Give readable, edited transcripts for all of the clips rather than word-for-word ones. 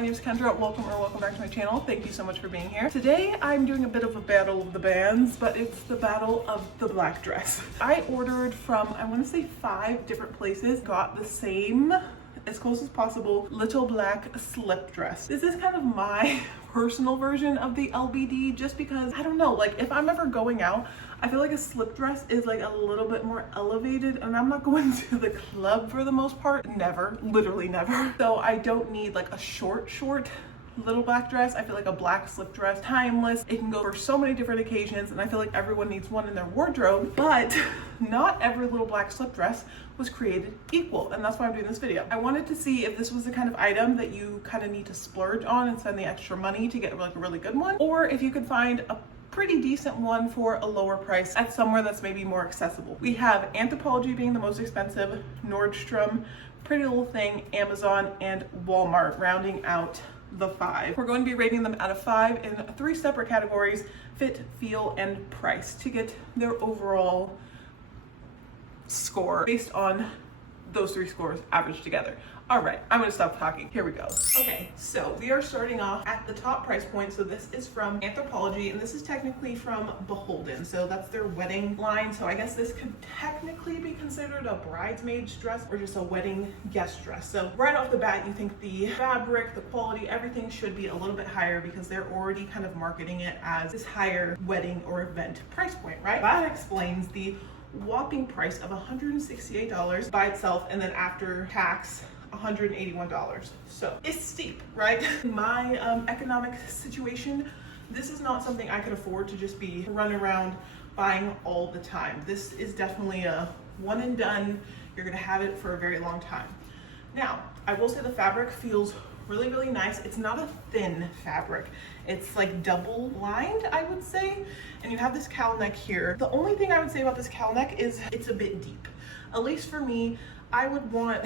my name is Kendra. Welcome back to my channel. Thank you so much for being here. Today I'm doing a bit of a battle of the bands, but it's the battle of the black dress. I ordered from, I want to say 5 different places, got the same, as close as possible, little black slip dress. This is kind of my personal version of the LBD, just because, I don't know, like if I'm ever going out, I feel like a slip dress is like a little bit more elevated, and I'm not going to the club for the most part. Never, literally never. So I don't need like a short little black dress. I feel like a black slip dress, timeless. It can go for so many different occasions, and I feel like everyone needs one in their wardrobe, but not every little black slip dress was created equal, and that's why I'm doing this video. I wanted to see if this was the kind of item that you kind of need to splurge on and spend the extra money to get like a really good one, or if you could find a pretty decent one for a lower price at somewhere that's maybe more accessible. We have Anthropology being the most expensive, Nordstrom, Pretty Little Thing, Amazon, and Walmart rounding out the 5. We're going to be rating them out of 5 in 3 separate categories: fit, feel, and price, to get their overall score based on those 3 scores averaged together. All right, I'm gonna stop talking. Here we go. Okay, so we are starting off at the top price point. So this is from Anthropology, and this is technically from Beholden. So that's their wedding line. So I guess this could technically be considered a bridesmaid's dress or just a wedding guest dress. So right off the bat, you think the fabric, the quality, everything should be a little bit higher because they're already kind of marketing it as this higher wedding or event price point, right? That explains the whopping price of $168 by itself, and then after tax, $181. So it's steep, right? My economic situation, this is not something I could afford to just be running around buying all the time. This is definitely a one and done. You're gonna have it for a very long time. Now, I will say the fabric feels really, really nice. It's not a thin fabric. It's like double lined, I would say. And you have this cowl neck here. The only thing I would say about this cowl neck is it's a bit deep. At least for me, I would want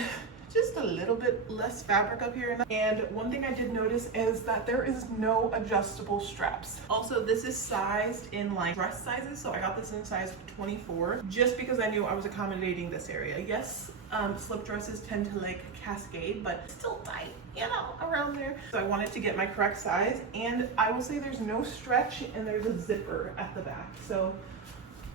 just a little bit less fabric up here. And one thing I did notice is that there is no adjustable straps. Also, this is sized in like dress sizes. So I got this in size 24 just because I knew I was accommodating this area. Yes, slip dresses tend to like cascade, but still tight, you know, around there. So I wanted to get my correct size, and I will say there's no stretch and there's a zipper at the back. So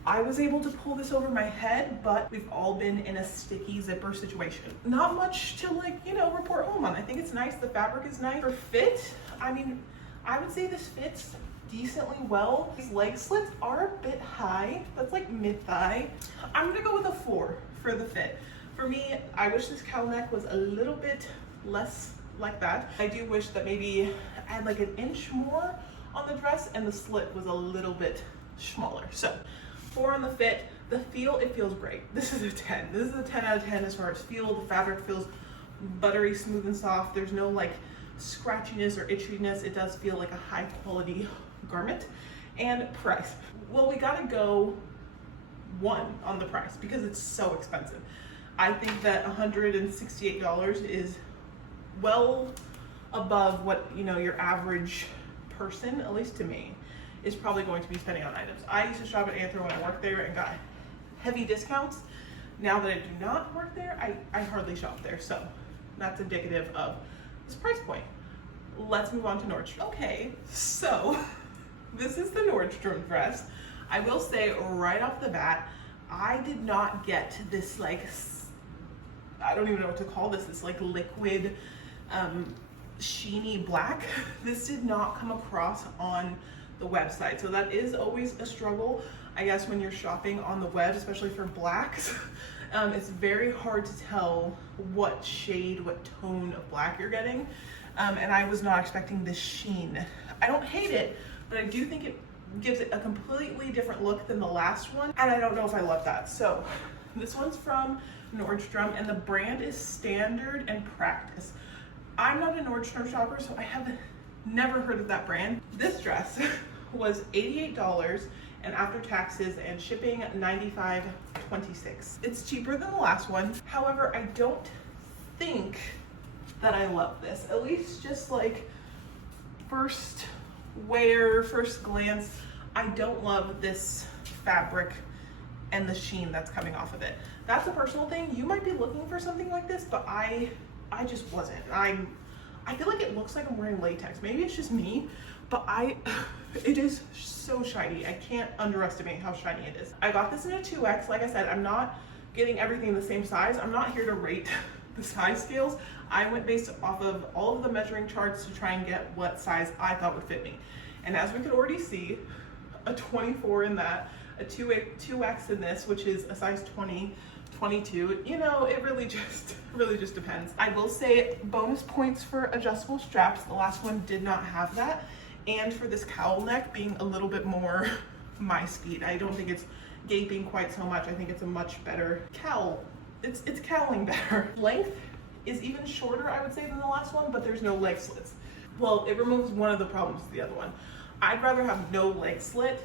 I was able to pull this over my head, but we've all been in a sticky zipper situation. Not much to like, you know, report home on. I think it's nice. The fabric is nice. For fit, I mean, I would say this fits decently well. These leg slits are a bit high. That's like mid-thigh. I'm gonna go with a 4 for the fit. For me, I wish this cowl neck was a little bit less like that. I do wish that maybe I had like an inch more on the dress and the slit was a little bit smaller. So 4 on the fit. The feel, it feels great. This is a 10. This is a 10 out of 10 as far as feel. The fabric feels buttery, smooth, and soft. There's no like scratchiness or itchiness. It does feel like a high quality garment. And price. Well, we gotta go 1 on the price because it's so expensive. I think that $168 is well above what, you know, your average person, at least to me, is probably going to be spending on items. I used to shop at Anthro when I worked there and got heavy discounts. Now that I do not work there, I hardly shop there. So that's indicative of this price point. Let's move on to Nordstrom. Okay, so this is the Nordstrom dress. I will say right off the bat, I did not get this like, I don't even know what to call this like liquid, sheeny black. This did not come across on the website. So that is always a struggle, I guess, when you're shopping on the web, especially for blacks. It's very hard to tell what shade, what tone of black you're getting. And I was not expecting this sheen. I don't hate it, but I do think it gives it a completely different look than the last one. And I don't know if I love that. So this one's from Nordstrom, and the brand is Standard and Practice. I'm not a Nordstrom shopper, so I have never heard of that brand. This dress was $88, and after taxes and shipping, $95.26. It's cheaper than the last one. However, I don't think that I love this. At least just like first wear, first glance, I don't love this fabric and the sheen that's coming off of it. That's a personal thing. You might be looking for something like this, but I just wasn't. I I feel like it looks like I'm wearing latex. Maybe it's just me, but it is so shiny. I can't underestimate how shiny it is. I got this in a 2X. Like I said, I'm not getting everything the same size. I'm not here to rate the size scales. I went based off of all of the measuring charts to try and get what size I thought would fit me. And as we could already see, a 24 in that, a 2X in this, which is a size 20, 22, you know, it really just depends. I will say bonus points for adjustable straps. The last one did not have that. And for this cowl neck being a little bit more my speed. I don't think it's gaping quite so much. I think it's a much better cowl. It's cowling better. Length is even shorter, I would say, than the last one, but there's no leg slits. Well, it removes one of the problems with the other one. I'd rather have no leg slit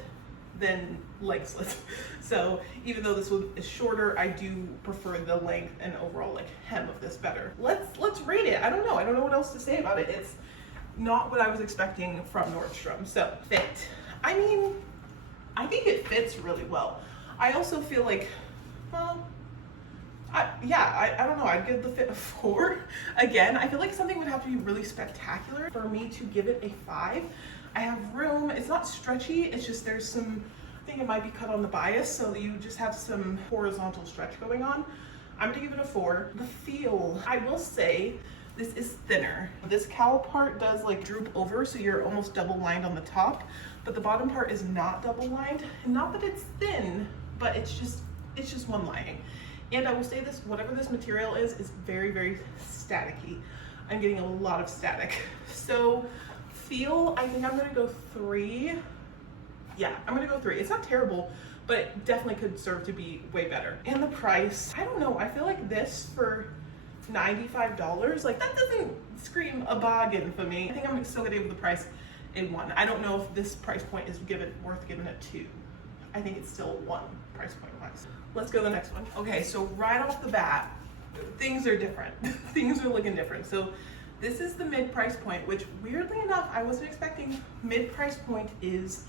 than leg slits. So even though this one is shorter, I do prefer the length and overall like hem of this better. Let's rate it. I don't know what else to say about it. It's not what I was expecting from Nordstrom. So fit. I mean, I think it fits really well. I also feel like, well, I don't know, I'd give the fit a 4. Again, I feel like something would have to be really spectacular for me to give it a 5. I have room, it's not stretchy, it's just there's some, I think it might be cut on the bias, so that you just have some horizontal stretch going on. I'm gonna give it a 4. The feel, I will say, this is thinner. This cowl part does like droop over, so you're almost double lined on the top, but the bottom part is not double lined. Not that it's thin, but it's just one lining. And I will say this, whatever this material is very, very staticky. I'm getting a lot of static. So feel, I think I'm gonna go 3. Yeah, I'm gonna go 3. It's not terrible, but it definitely could serve to be way better. And the price, I don't know, I feel like this for $95, like that doesn't scream a bargain for me. I think I'm still gonna give the price a 1. I don't know if this price point is worth giving a 2. I think it's still 1 price point wise. Let's go to the next one. Okay, so right off the bat, things are different. Things are looking different. So this is the mid price point, which weirdly enough, I wasn't expecting. Mid price point is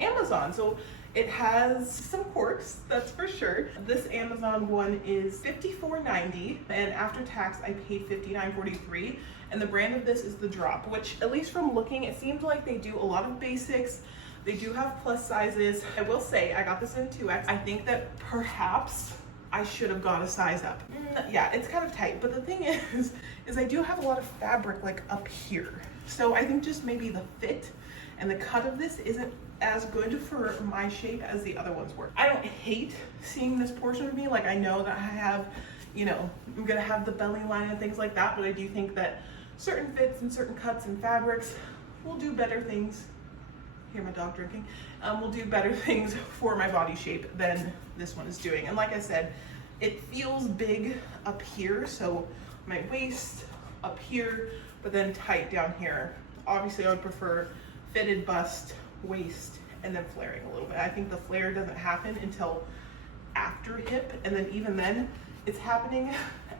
Amazon. So it has some quirks, that's for sure. This Amazon one is $54.90, and after tax, I paid $59.43. And the brand of this is The Drop, which at least from looking, it seems like they do a lot of basics. They do have plus sizes. I will say, I got this in 2X. I think that perhaps I should have got a size up. Yeah, it's kind of tight, but the thing is I do have a lot of fabric like up here. So I think just maybe the fit and the cut of this isn't as good for my shape as the other ones were. I don't hate seeing this portion of me. Like, I know that I have, you know, I'm gonna have the belly line and things like that, but I do think that certain fits and certain cuts and fabrics will do better things. Hear my dog drinking. Will do better things for my body shape than this one is doing. And like I said, it feels big up here, so my waist up here, but then tight down here. Obviously, I would prefer fitted bust, waist, and then flaring a little bit. I think the flare doesn't happen until after hip, and then even then, it's happening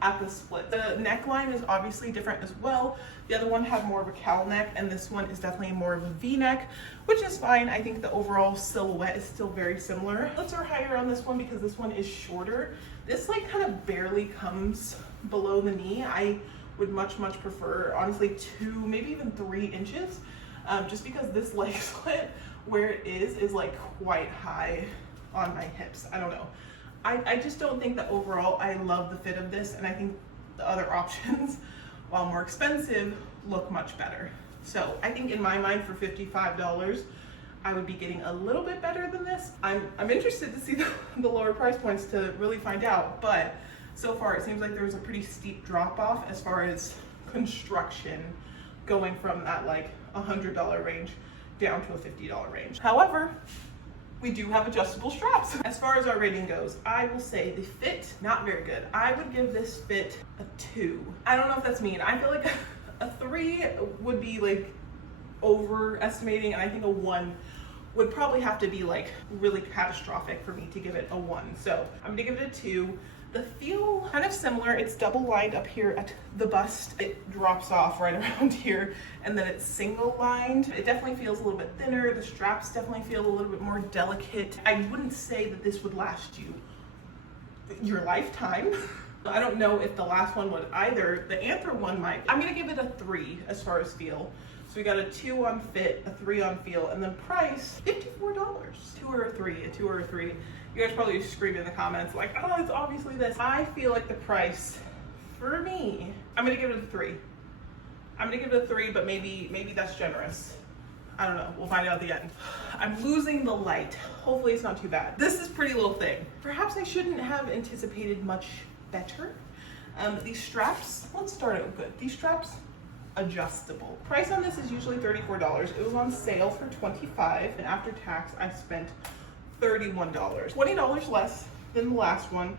at the split. The neckline is obviously different as well. The other one had more of a cowl neck, and this one is definitely more of a V-neck, which is fine. I think the overall silhouette is still very similar. Splits are higher on this one because this one is shorter. This like kind of barely comes below the knee. I would much prefer, honestly, 2, maybe even 3 inches, just because this leg split where it is like quite high on my hips. I don't know. I just don't think that overall I love the fit of this, and I think the other options, while more expensive, look much better. So I think in my mind for $55, I would be getting a little bit better than this. I'm interested to see the lower price points to really find out, but so far it seems like there was a pretty steep drop off as far as construction going from that like $100 range down to a $50 range. However, we do have adjustable straps. As far as our rating goes, I will say the fit, not very good. I would give this fit a 2. I don't know if that's mean. I feel like a 3 would be like overestimating, and I think a 1 would probably have to be like really catastrophic for me to give it a 1. So I'm gonna give it a 2. The feel, kind of similar. It's double lined up here at the bust. It drops off right around here, and then it's single lined. It definitely feels a little bit thinner. The straps definitely feel a little bit more delicate. I wouldn't say that this would last you your lifetime, I don't know if the last one would either. The Anthro one might. I'm gonna give it a 3 as far as feel. So we got a 2 on fit, a 3 on feel, and then price, $54. 2 or a 3, a 2 or a 3. You guys probably scream in the comments like, oh, it's obviously this. I feel like the price, for me, I'm gonna give it a 3. I'm gonna give it a 3, but maybe that's generous. I don't know, we'll find out at the end. I'm losing the light. Hopefully it's not too bad. This is Pretty Little Thing. Perhaps I shouldn't have anticipated much better. These straps, let's start out good. These straps, adjustable. Price on this is usually $34. It was on sale for $25, and after tax, I spent $31. $20 less than the last one.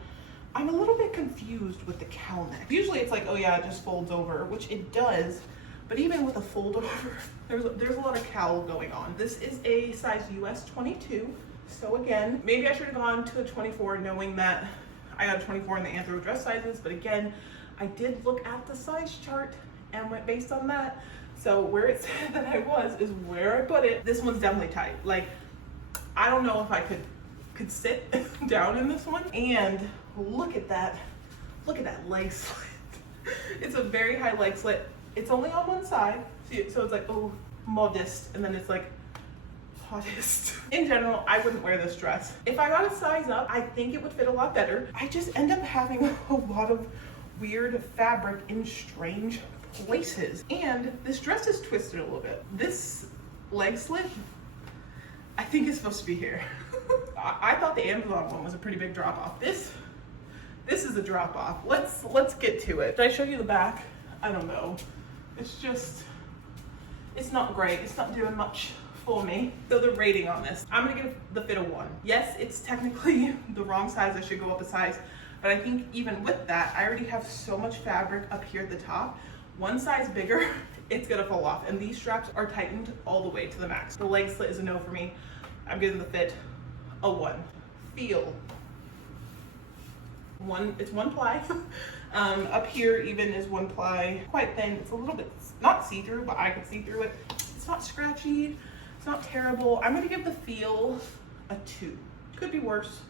I'm a little bit confused with the cowl neck. Usually it's like, oh yeah, it just folds over, which it does, but even with a fold over, there's a lot of cowl going on. This is a size US 22. So again, maybe I should have gone to a 24 knowing that I got a 24 in the Anthro dress sizes, but again, I did look at the size chart and went based on that. So where it said that I was is where I put it. This one's definitely tight. Like, I don't know if I could sit down in this one. And look at that leg slit. It's a very high leg slit. It's only on one side, so it's like, oh, modest, and then it's like, hottest. In general, I wouldn't wear this dress. If I got a size up, I think it would fit a lot better. I just end up having a lot of weird fabric in strange places. And this dress is twisted a little bit. This leg slit, I think it's supposed to be here. I thought the Amazon one was a pretty big drop off. This is a drop off. Let's get to it. Did I show you the back? I don't know. It's not great. It's not doing much for me. So the rating on this, I'm gonna give the fit a 1. Yes, it's technically the wrong size. I should go up a size, but I think even with that, I already have so much fabric up here at the top. One size bigger, it's gonna fall off. And these straps are tightened all the way to the max. The leg slit is a no for me. I'm giving the fit a 1. Feel. It's 1 ply. Up here even is 1 ply, quite thin. It's a little bit, not see-through, but I can see through it. It's not scratchy, it's not terrible. I'm gonna give the feel a 2. Could be worse,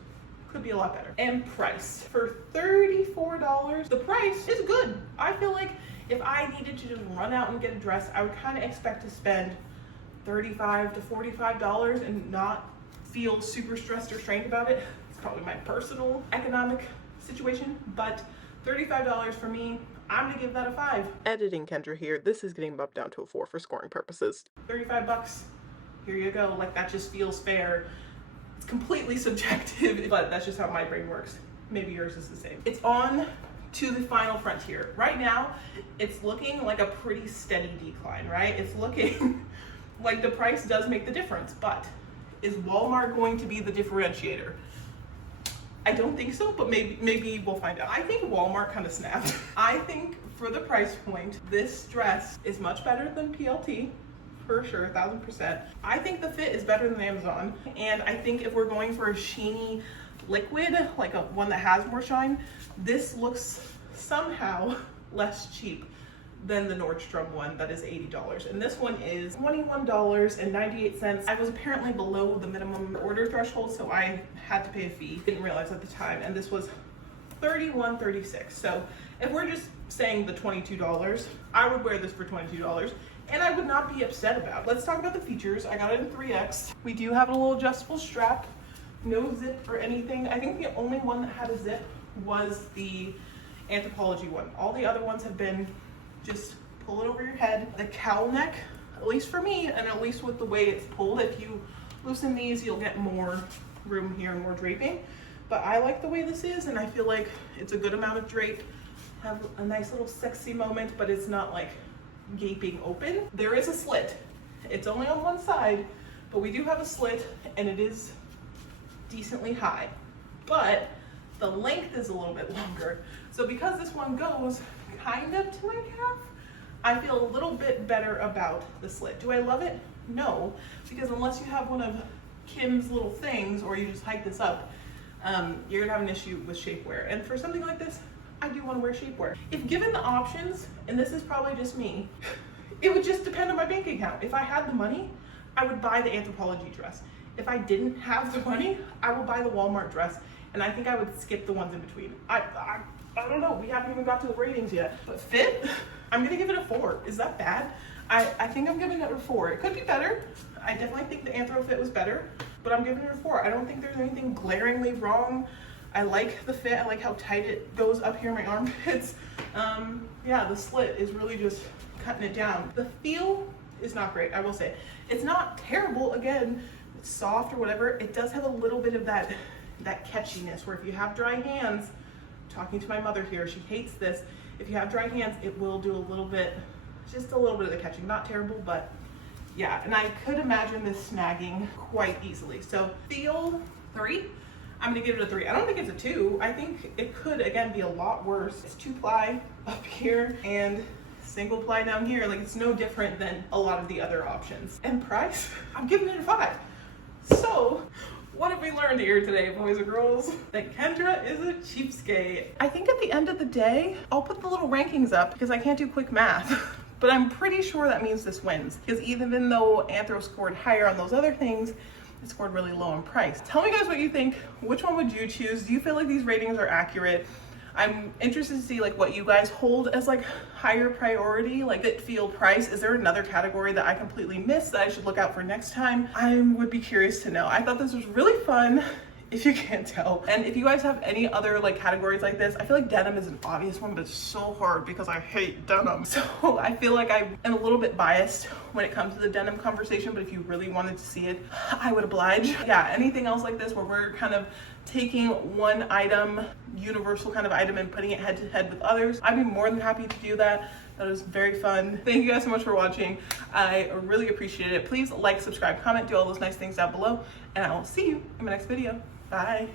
could be a lot better. And price, for $34, the price is good. I feel like if I needed to just run out and get a dress, I would kind of expect to spend $35 to $45 and not feel super stressed or strained about it. It's probably my personal economic situation, but $35 for me, I'm gonna give that a 5. Editing Kendra here. This is getting bumped down to a 4 for scoring purposes. 35 bucks, here you go. Like, that just feels fair. It's completely subjective, but that's just how my brain works. Maybe yours is the same. It's on to the final frontier. Right now, it's looking like a pretty steady decline, right? It's looking like the price does make the difference, but is Walmart going to be the differentiator? I don't think so, but maybe we'll find out. I think Walmart kind of snapped. I think for the price point, this dress is much better than PLT, for sure, 1000%. I think the fit is better than Amazon, and I think if we're going for a sheeny liquid, like a one that has more shine, this looks somehow less cheap than the Nordstrom one that is $80. And this one is $21.98. I was apparently below the minimum order threshold, so I had to pay a fee. Didn't realize at the time, and this was $31.36. So if we're just saying the $22, I would wear this for $22, and I would not be upset about it. Let's talk about the features. I got it in 3X. We do have a little adjustable strap, no zip or anything. I think the only one that had a zip was the Anthropology one. All the other ones have been just pull it over your head. The cowl neck, at least for me, and at least with the way it's pulled, if you loosen these, you'll get more room here and more draping. But I like the way this is, and I feel like it's a good amount of drape. Have a nice little sexy moment, but it's not like gaping open. There is a slit. It's only on one side, but we do have a slit, and it is decently high. But the length is a little bit longer. So because this one goes kind of to my calf, I feel a little bit better about the slit. Do I love it? No, because unless you have one of Kim's little things or you just hike this up, you're gonna have an issue with shapewear. And for something like this, I do want to wear shapewear. If given the options, and this is probably just me, it would just depend on my bank account. If I had the money, I would buy the Anthropology dress. If I didn't have the money, I would buy the Walmart dress, and I think I would skip the ones in between. I don't know, we haven't even got to the ratings yet. But fit, I'm gonna give it a 4. Is that bad? I think I'm giving it a 4. It could be better. I definitely think the Anthro fit was better, but I'm giving it a 4. I don't think there's anything glaringly wrong. I like the fit. I like how tight it goes up here in my armpits. Yeah, the slit is really just cutting it down. The feel is not great, I will say. It's not terrible. Again, it's soft or whatever. It does have a little bit of that catchiness where if you have dry hands, talking to my mother here, she hates this. If you have dry hands, it will do a little bit, just a little bit of the catching. Not terrible, but yeah. And I could imagine this snagging quite easily. So feel 3. I'm gonna give it a 3. I don't think it's a 2. I think it could, again, be a lot worse. It's 2-ply up here and single ply down here. Like, it's no different than a lot of the other options. And price, I'm giving it a 5. So, what have we learned here today, boys and girls? That Kendra is a cheapskate. I think at the end of the day, I'll put the little rankings up because I can't do quick math. But I'm pretty sure that means this wins. Because even though Anthro scored higher on those other things, it scored really low in price. Tell me guys what you think. Which one would you choose? Do you feel like these ratings are accurate? I'm interested to see like what you guys hold as like higher priority, like fit, feel, price. Is there another category that I completely missed that I should look out for next time? I would be curious to know. I thought this was really fun, if you can't tell. And if you guys have any other like categories like this, I feel like denim is an obvious one, but it's so hard because I hate denim. So I feel like I am a little bit biased when it comes to the denim conversation, but if you really wanted to see it, I would oblige. Yeah, anything else like this where we're kind of taking one item, universal kind of item, and putting it head to head with others, I'd be more than happy to do that. That was very fun. Thank you guys so much for watching. I really appreciate it. Please like, subscribe, comment, do all those nice things down below, and I will see you in my next video. Bye.